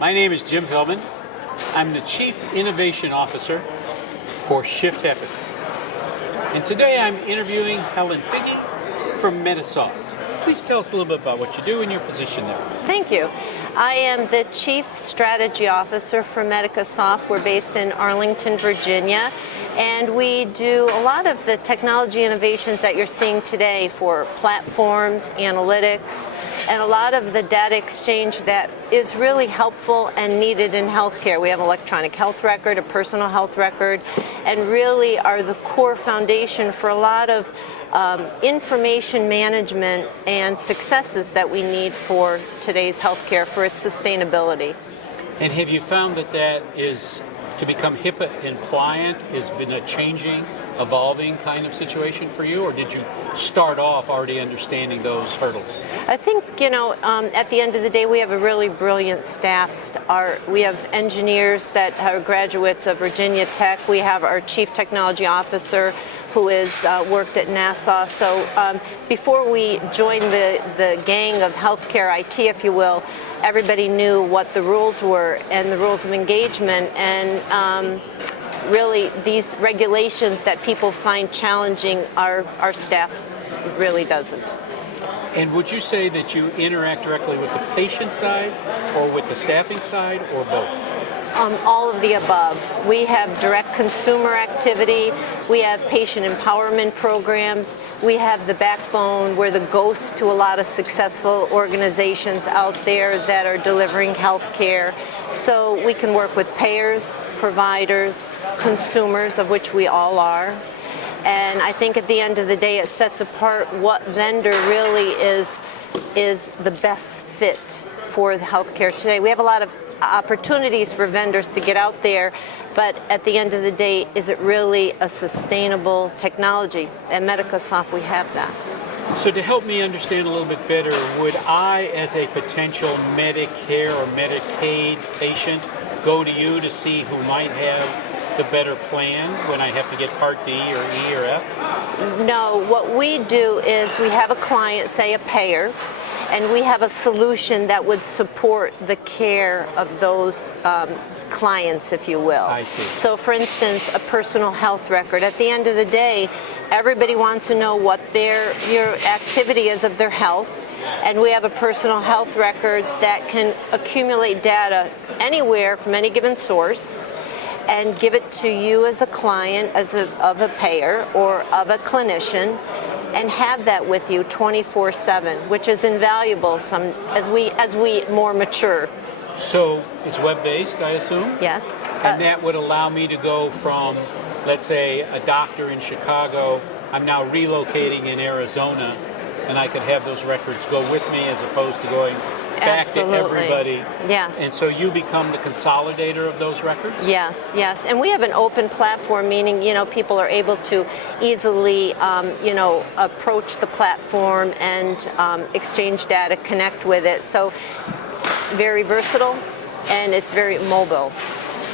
My name is Jim Feldman. I'm the Chief Innovation Officer for Shift Happens. And today I'm interviewing Helen Figge from MedicaSoft. Please tell us a little bit about what you do and your position there. Thank you. I am the Chief Strategy Officer for MedicaSoft. We're based in Arlington, Virginia, and we do a lot of the technology innovations that you're seeing today for platforms, analytics, and a lot of the data exchange that is really helpful and needed in healthcare. We have an electronic health record, a personal health record, and really are the core foundation for a lot of information management and successes that we need for today's healthcare for its sustainability. And have you found that that is to become HIPAA compliant has been a changing, evolving kind of situation for you, or did you start off already understanding those hurdles? I think, at the end of the day, we have a really brilliant staff. We have engineers that are graduates of Virginia Tech. We have our Chief Technology Officer who has worked at NASA. So before we joined the gang of healthcare IT, if you will, everybody knew what the rules were and the rules of engagement, and really these regulations that people find challenging, our staff really doesn't. And would you say that you interact directly with the patient side or with the staffing side or both? All of the above. We have direct consumer activity. We have patient empowerment programs. We have the backbone. We're the ghost to a lot of successful organizations out there that are delivering health care. So we can work with payers, providers, consumers, of which we all are. And I think at the end of the day, it sets apart what vendor really is the best fit for the healthcare today. We have a lot of opportunities for vendors to get out there, but at the end of the day, is it really a sustainable technology? At MedicaSoft, we have that. So to help me understand a little bit better, would I, as a potential Medicare or Medicaid patient, go to you to see who might have the better plan when I have to get Part D or E or F? No, what we do is we have a client, say a payer, and we have a solution that would support the care of those clients, if you will. I see. So for instance, a personal health record. At the end of the day, everybody wants to know what your activity is of their health, and we have a personal health record that can accumulate data anywhere from any given source and give it to you as a client, of a payer or of a clinician, and have that with you 24/7, which is invaluable as we more mature. So it's web-based, I assume? Yes. And that would allow me to go from, let's say, a doctor in Chicago, I'm now relocating in Arizona, and I could have those records go with me as opposed to going back Absolutely. to everybody. Yes. And so you become the consolidator of those records? Yes, yes. And we have an open platform, meaning, people are able to easily, approach the platform and exchange data, connect with it. So very versatile, and it's very mobile.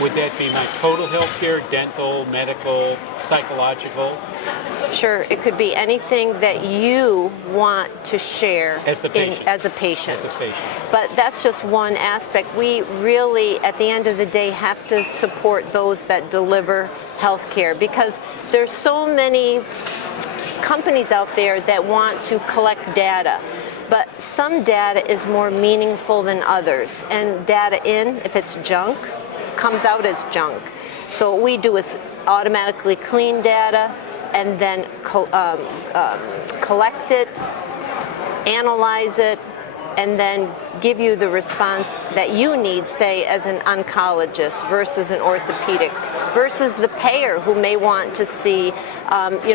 Would that be my total health care, dental, medical, psychological? Sure, it could be anything that you want to share As the patient. as a patient. As a patient. But that's just one aspect. We really, at the end of the day, have to support those that deliver health care, because there's so many companies out there that want to collect data. But some data is more meaningful than others. And data in, if it's junk, comes out as junk. So what we do is automatically clean data and then collect it, analyze it, and then give you the response that you need, say, as an oncologist versus an orthopedic, versus the payer who may want to see,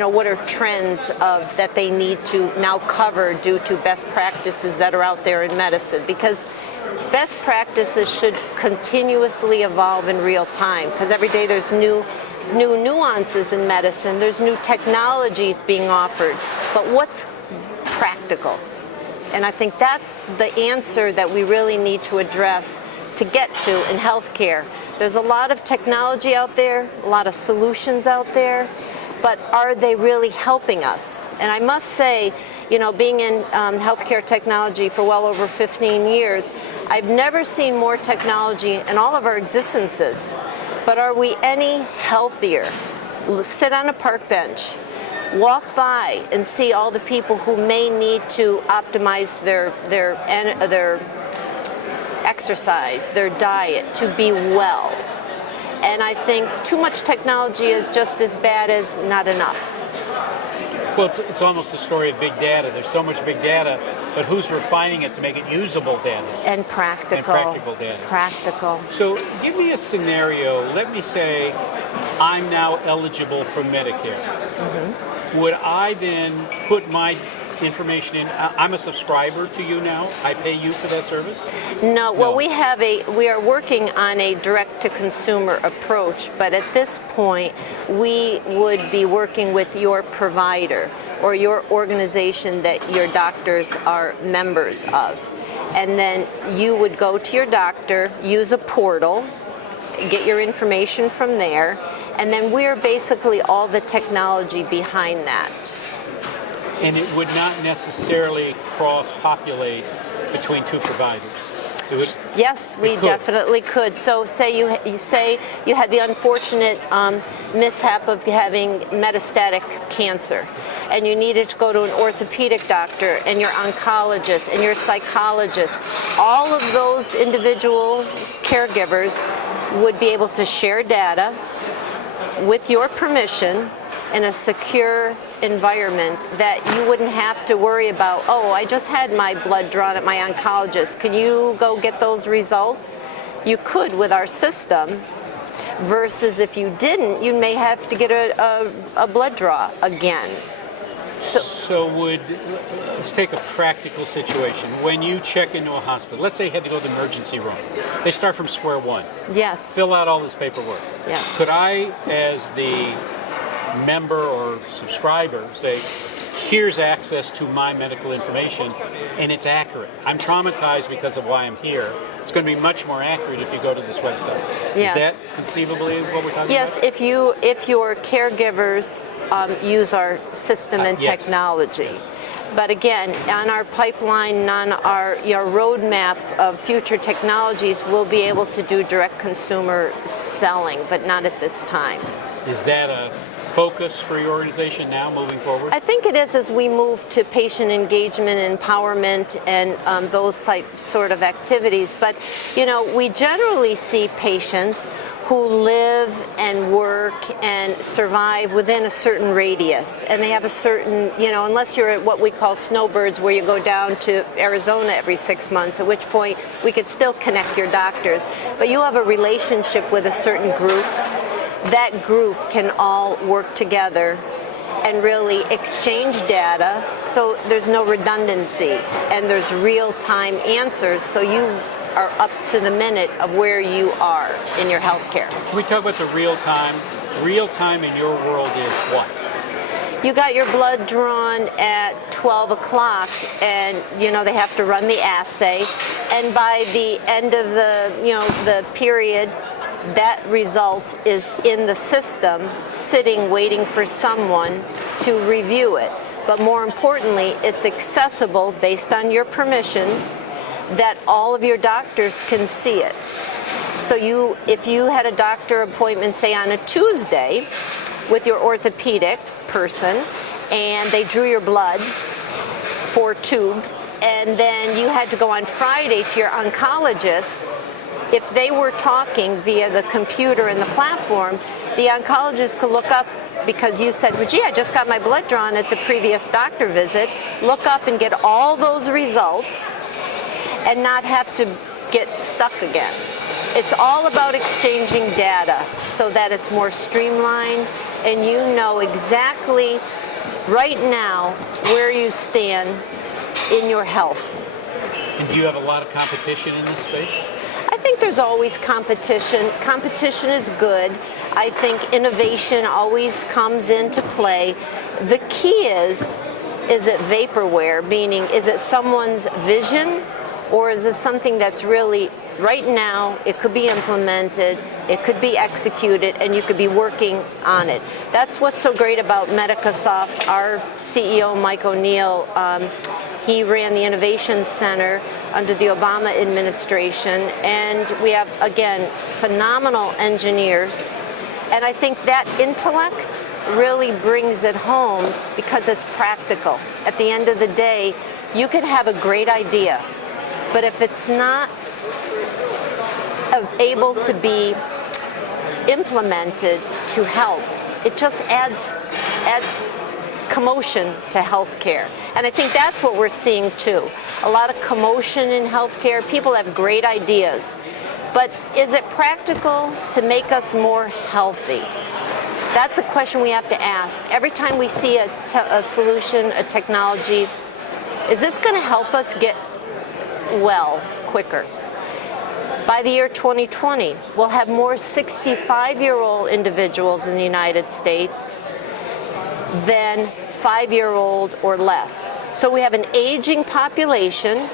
what are trends that they need to now cover due to best practices that are out there in medicine. Because best practices should continuously evolve in real time, because every day there's new nuances in medicine, there's new technologies being offered, but what's practical? And I think that's the answer that we really need to address to get to in healthcare. There's a lot of technology out there, a lot of solutions out there, but are they really helping us? And I must say, being in healthcare technology for well over 15 years, I've never seen more technology in all of our existences, but are we any healthier? Sit on a park bench, walk by and see all the people who may need to optimize their exercise, their diet to be well. And I think too much technology is just as bad as not enough. Well, it's almost the story of big data. There's so much big data, but who's refining it to make it usable data? And practical. And practical data. Practical. So give me a scenario. Let me say I'm now eligible for Medicare. Mm-hmm. Would I then put my information in? I'm a subscriber to you now. I pay you for that service? No. Well, we are working on a direct-to-consumer approach, but at this point, we would be working with your provider or your organization that your doctors are members of. And then you would go to your doctor, use a portal, get your information from there, and then we're basically all the technology behind that. And it would not necessarily cross-populate between two providers. It would. Yes, we definitely could. So, say you had the unfortunate mishap of having metastatic cancer, and you needed to go to an orthopedic doctor, and your oncologist, and your psychologist. All of those individual caregivers would be able to share data with your permission in a secure environment that you wouldn't have to worry about, oh, I just had my blood drawn at my oncologist. Can you go get those results? You could with our system, versus if you didn't, you may have to get a blood draw again. So let's take a practical situation. When you check into a hospital, let's say you had to go to the emergency room. They start from square one. Yes. Fill out all this paperwork. Yes. Could I, as the member or subscriber, say, here's access to my medical information, and it's accurate. I'm traumatized because of why I'm here. It's going to be much more accurate if you go to this website. Yes. Is that conceivably what we're talking yes, about? Yes, if your caregivers use our system and yes. technology. But again, on our pipeline, on your roadmap of future technologies, we'll be able to do direct consumer selling, but not at this time. Is that a focus for your organization now moving forward? I think it is as we move to patient engagement and empowerment and those sort of activities. But, we generally see patients who live and work and survive within a certain radius. And they have a certain, unless you're at what we call snowbirds, where you go down to Arizona every 6 months, at which point we could still connect your doctors. But you have a relationship with a certain group. That group can all work together and really exchange data, so there's no redundancy and there's real-time answers, so you are up to the minute of where you are in your healthcare. Can we talk about the real-time? Real-time in your world is what? You got your blood drawn at 12 o'clock, and they have to run the assay, and by the end of the period, that result is in the system, sitting, waiting for someone to review it. But more importantly, it's accessible based on your permission that all of your doctors can see it. So if you had a doctor appointment, say on a Tuesday, with your orthopedic person, and they drew your blood, 4 tubes, and then you had to go on Friday to your oncologist, if they were talking via the computer and the platform, the oncologist could look up, because you said, well, gee, I just got my blood drawn at the previous doctor visit, look up and get all those results and not have to get stuck again. It's all about exchanging data so that it's more streamlined and you know exactly right now where you stand in your health. And do you have a lot of competition in this space? I think there's always competition. Competition is good. I think innovation always comes into play. The key is it vaporware, meaning is it someone's vision, or is it something that's really right now, it could be implemented, it could be executed, and you could be working on it. That's what's so great about MedicaSoft. Our CEO, Mike O'Neill, he ran the Innovation Center under the Obama administration, and we have, again, phenomenal engineers. And I think that intellect really brings it home because it's practical. At the end of the day, you can have a great idea, but if it's not able to be implemented to help, it just adds commotion to healthcare. And I think that's what we're seeing too. A lot of commotion in healthcare. People have great ideas. But is it practical to make us more healthy? That's a question we have to ask. Every time we see a solution, a technology, is this going to help us get well quicker? By the year 2020, we'll have more 65-year-old individuals in the United States than 5-year-old or less. So we have an aging population,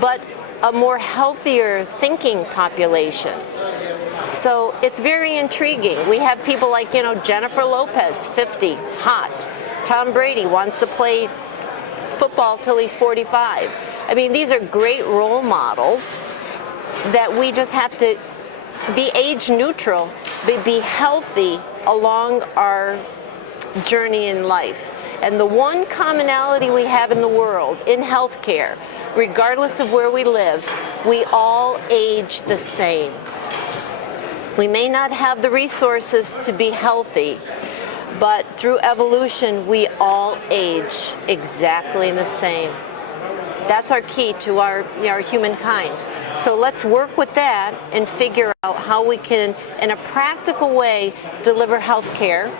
but a more healthier thinking population. So it's very intriguing. We have people like, Jennifer Lopez, 50, hot. Tom Brady wants to play football till he's 45. I mean, these are great role models that we just have to be age neutral, be healthy along our journey in life. And the one commonality we have in the world, in healthcare, regardless of where we live, we all age the same. We may not have the resources to be healthy, but through evolution, we all age exactly the same. That's our key to our humankind. So let's work with that and figure out how we can, in a practical way, deliver health care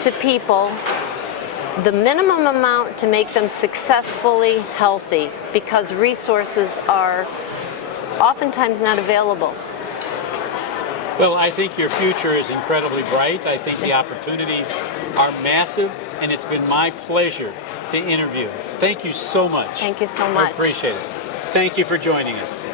to people, the minimum amount to make them successfully healthy, because resources are oftentimes not available. Well, I think your future is incredibly bright. I think the opportunities are massive, and it's been my pleasure to interview. Thank you so much. Thank you so much. I appreciate it. Thank you for joining us.